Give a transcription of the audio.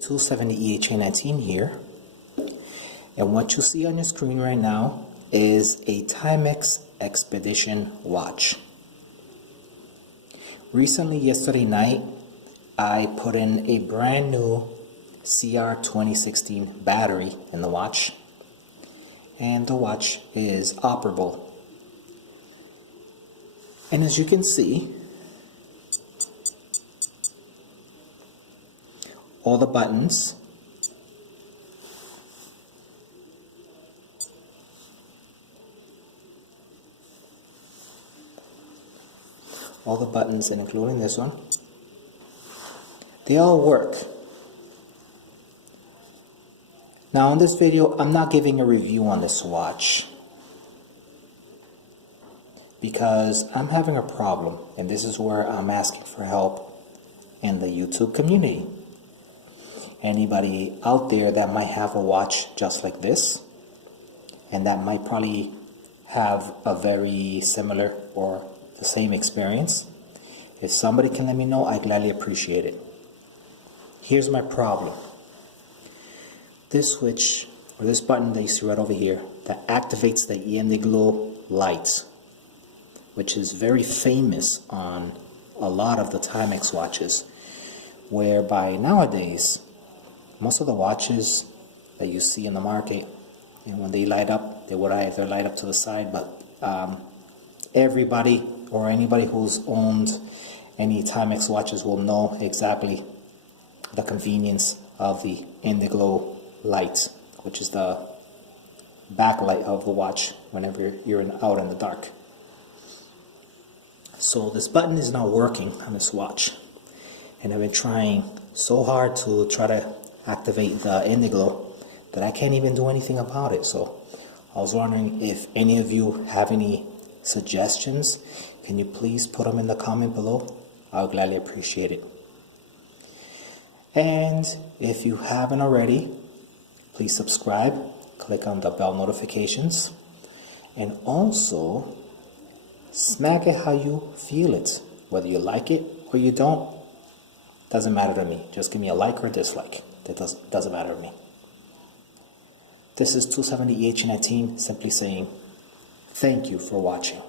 270 EH19 here, and what you see on your screen right now is a Timex Expedition watch. Recently, yesterday night, I put in a brand new CR 2016 battery in the watch, and the watch is operable. And as you can see, all the buttons and including this one, they all work. Now in this video, I'm not giving a review on this watch because I'm having a problem, and this is where I'm asking for help in the YouTube community. Anybody out there that might have a watch just like this and that might probably have a very similar or the same experience, if somebody can let me know, I gladly appreciate it. Here's my problem. This switch, or this button that you see right over here, that activates the Indiglo light, which is very famous on a lot of the Timex watches, whereby nowadays most of the watches that you see in the market, and when they light up, they would either light up to the side, but everybody or anybody who's owned any Timex watches will know exactly the convenience of the Indiglo light, which is the backlight of the watch whenever you're out in the dark. So this button is not working on this watch, and I've been trying so hard to try to activate the Indiglo that I can't even do anything about it. So I was wondering if any of you have any suggestions. Can you please put them in the comment below? I would gladly appreciate it. And if you haven't already, please subscribe, click on the bell notifications, and also smack it how you feel it. Whether you like it or you don't, doesn't matter to me. Just give me a like or a dislike. That doesn't matter to me. This is 270 EH19 simply saying thank you for watching.